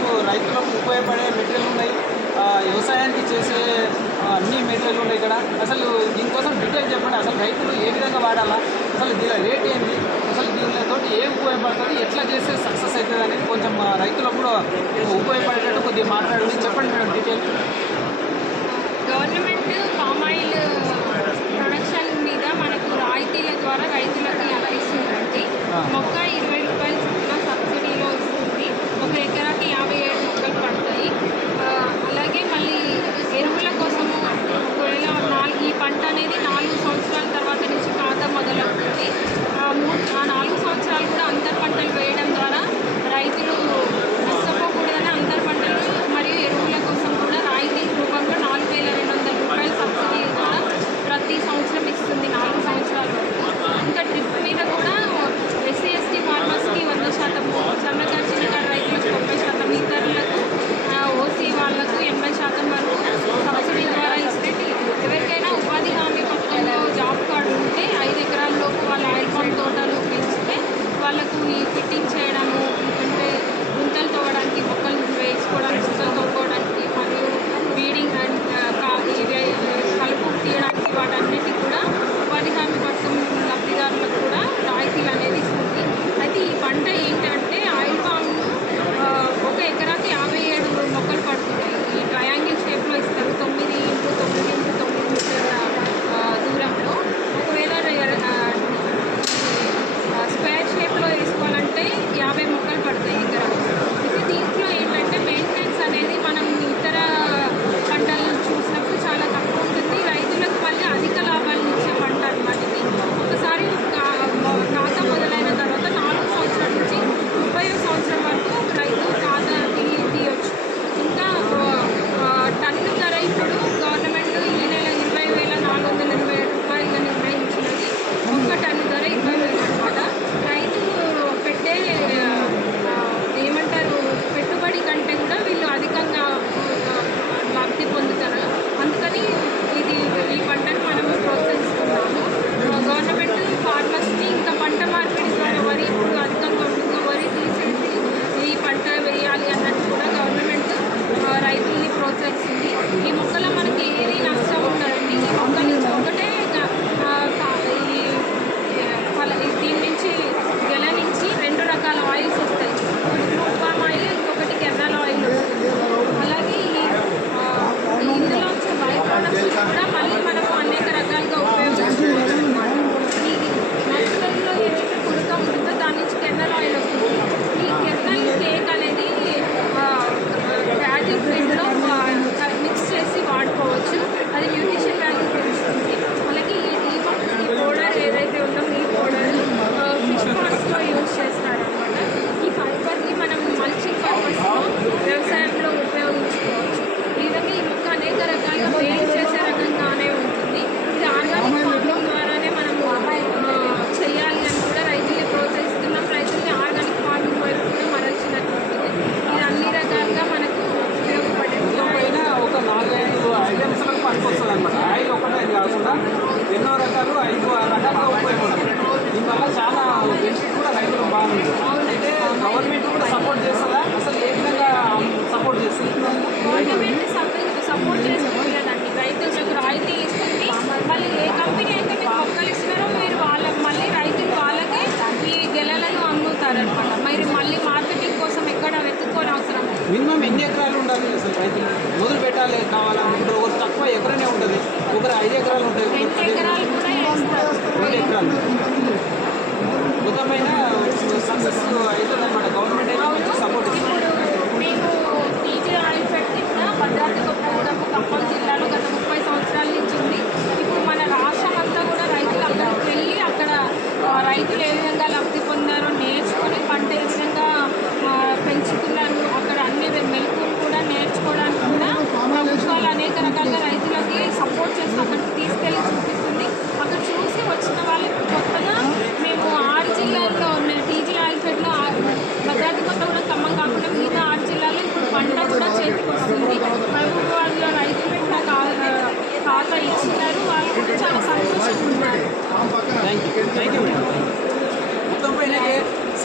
మనకు రైతులకు ఉపయోగపడే మెటీరియల్ ఉన్నాయి. వ్యవసాయానికి చేసే అన్ని మెటీరియల్ ఉన్నాయి ఇక్కడ. అసలు దీనికోసం డీటెయిల్ చెప్పండి. అసలు రైతులు ఏ విధంగా వాడాలా? అసలు దీని రేట్ ఏంటి అసలు దీనితో ఏం ఉపయోగపడుతుంది? ఎట్లా చేస్తే సక్సెస్ అవుతుంది అనేది కొంచెం రైతులకు కూడా ఉపయోగపడేటట్టు కొద్దిగా మాట్లాడండి. చెప్పండి madam detail. Government palm oil production మీద మనకు రాయితీల ద్వారా రైతులకు ఎలా ఇస్తుందండి. మొక్క యూజ్ చేస్తారనమాట ఈ ఫైబర్ని మనం మల్చింగ్ పర్పస్లో వ్యవసాయంలో ఉపయోగించుకోవచ్చు. ఈ మొక్క అనేక రకాలుగా వేడి చేసే రకంగానే ఉంటుంది. ఇది ఆర్గానిక్ ఫార్మింగ్ ద్వారానే మనం చేయాలి అని కూడా రైతుల్ని ప్రోత్సహిస్తున్నాం రైతుల్ని ఆర్గానిక్ ఫార్మింగ్ వైపు కూడా మరల్చినటువంటిది ఇది అన్ని రకాలుగా మనకు ఉపయోగపడే ఒక ఎన్నో రకాలు ఐదు రకాలుగా ఉపయోగపడుతుంది. దీనివల్ల చాలా గవర్నమెంట్ కూడా సపోర్ట్ చేస్తుందా? అసలు ఏ విధంగా సపోర్ట్ చేస్తుంది? సపోర్ట్ చేసుకోలేదండి రైతులకు రాయితీ మళ్ళీ ఏ కంపెనీ అయితే మీకు మొక్కలు ఇస్తున్నారో మీరు వాళ్ళకి మళ్ళీ రైతులు వాళ్ళకే ఈ గెలలను అమ్ముతారనమాట మీరు మళ్ళీ మార్కెటింగ్ కోసం ఎక్కడ వెతుక్కోని అవసరం మినిమం ఎన్ని ఎకరాలు ఉండాలి అసలు రైతులు? మొదలు పెట్టాలి కావాలా? ఇప్పుడు ఒకరు తక్కువ ఎకరనే ఉంటుంది. ఒకరు ఐదు ఎకరాలు ఉంటుంది రెండు ఎకరాలు. కూడా రెండు ఎకరాలు. విధమైన సక్సెస్ అయితే మన గవర్నమెంట్ అయితే సపోర్ట్ ఇస్తుంది.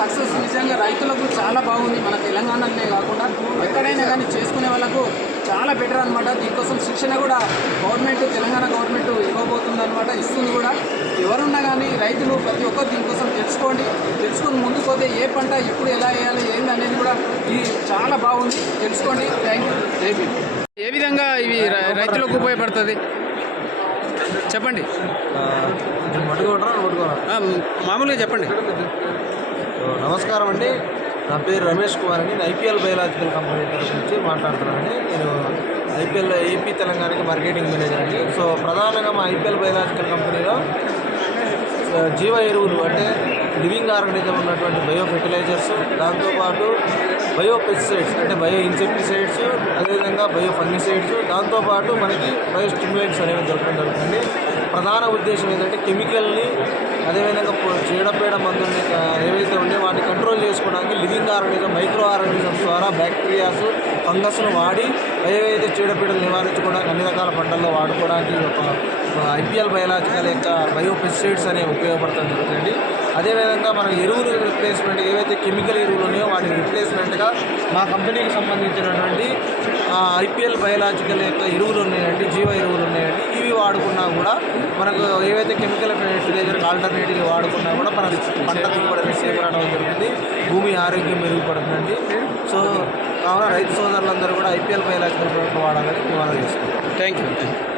సక్సెస్ నిజంగా రైతులకు చాలా బాగుంది. మన తెలంగాణలోనే కాకుండా ఎక్కడైనా కానీ చేసుకునే వాళ్ళకు చాలా బెటర్ అనమాట దీనికోసం శిక్షణ కూడా గవర్నమెంట్ తెలంగాణ గవర్నమెంట్ ఇవ్వబోతుంది అనమాట ఇస్తుంది కూడా. ఎవరున్నా కానీ రైతులు ప్రతి ఒక్కరు దీనికోసం తెలుసుకోండి. తెలుసుకుని ముందుకు పోతే ఏ పంట ఎప్పుడు ఎలా వేయాలి ఏంది అనేది కూడా ఇది చాలా బాగుంది. తెలుసుకోండి. థ్యాంక్ యూ ఏ విధంగా ఇవి రైతులకు ఉపయోగపడుతుంది? చెప్పండి. మామూలుగా చెప్పండి. నమస్కారం అండి. నా పేరు రమేష్ కుమార్ అండి. నేను ఐపీఎల్ బయోలాజికల్ కంపెనీ తరఫు నుంచి మాట్లాడుతున్నానండి. నేను ఐపీఎల్ ఏపీ తెలంగాణకి మార్కెటింగ్ మేనేజర్ అండి. సో ప్రధానంగా మా ఐపీఎల్ బయోలాజికల్ కంపెనీలో జీవ ఎరువులు అంటే లివింగ్ ఆర్గనిజం ఉన్నటువంటి బయో ఫెర్టిలైజర్స్ దాంతోపాటు బయో పెస్టిసైడ్స్ అంటే బయో ఇన్సెక్టిసైడ్స్ అదేవిధంగా బయో ఫంగిసైడ్స్ దాంతోపాటు మనకి బయో స్టిమ్యులెంట్స్ అనేవి దొరకడం జరుగుతుంది. ప్రధాన ఉద్దేశం ఏంటంటే కెమికల్ని అదేవిధంగా చీడపీడ మందుల్ని ఏవైతే ఉన్నాయో వాటిని కంట్రోల్ చేసుకోవడానికి లివింగ్ ఆర్గానిజం మైక్రో ఆర్గానిజమ్స్ ద్వారా బ్యాక్టీరియాస్ ఫంగస్ను వాడి ఏవైతే చీడపీడలు నివారించుకోవడానికి అన్ని రకాల పంటల్లో వాడుకోవడానికి ఒక ఐపీఎల్ బయలాజికల్ యొక్క బయో పెస్టిసైడ్స్ అనేవి ఉపయోగపడతాం జరుగుతుంది అదేవిధంగా మనం ఎరువులు రిప్లేస్మెంట్ ఏవైతే కెమికల్ ఎరువులు ఉన్నాయో వాటి రిప్లేస్మెంట్గా మా కంపెనీకి సంబంధించినటువంటి ఐపీఎల్ బయలాజికల్ యొక్క ఎరువులు ఉన్నాయండి జీవ ఎరువులు ఉన్నాయండి. ఇవి వాడుకున్నా కూడా మనకు ఏవైతే కెమికల్ ఫెర్టిలైజర్ ఆల్టర్నేటివ్ వాడుకున్నా కూడా మన పంట దిగుబడి సేకరణ జరుగుతుంది. భూమి ఆరోగ్యం మెరుగుపడుతుందండి. సో కావున రైతు సోదరులందరూ కూడా ఐపీఎల్ బయలాజికల్ ప్రోడక్ట్ వాడాలని మేము చేసుకుంటాం థ్యాంక్ యూ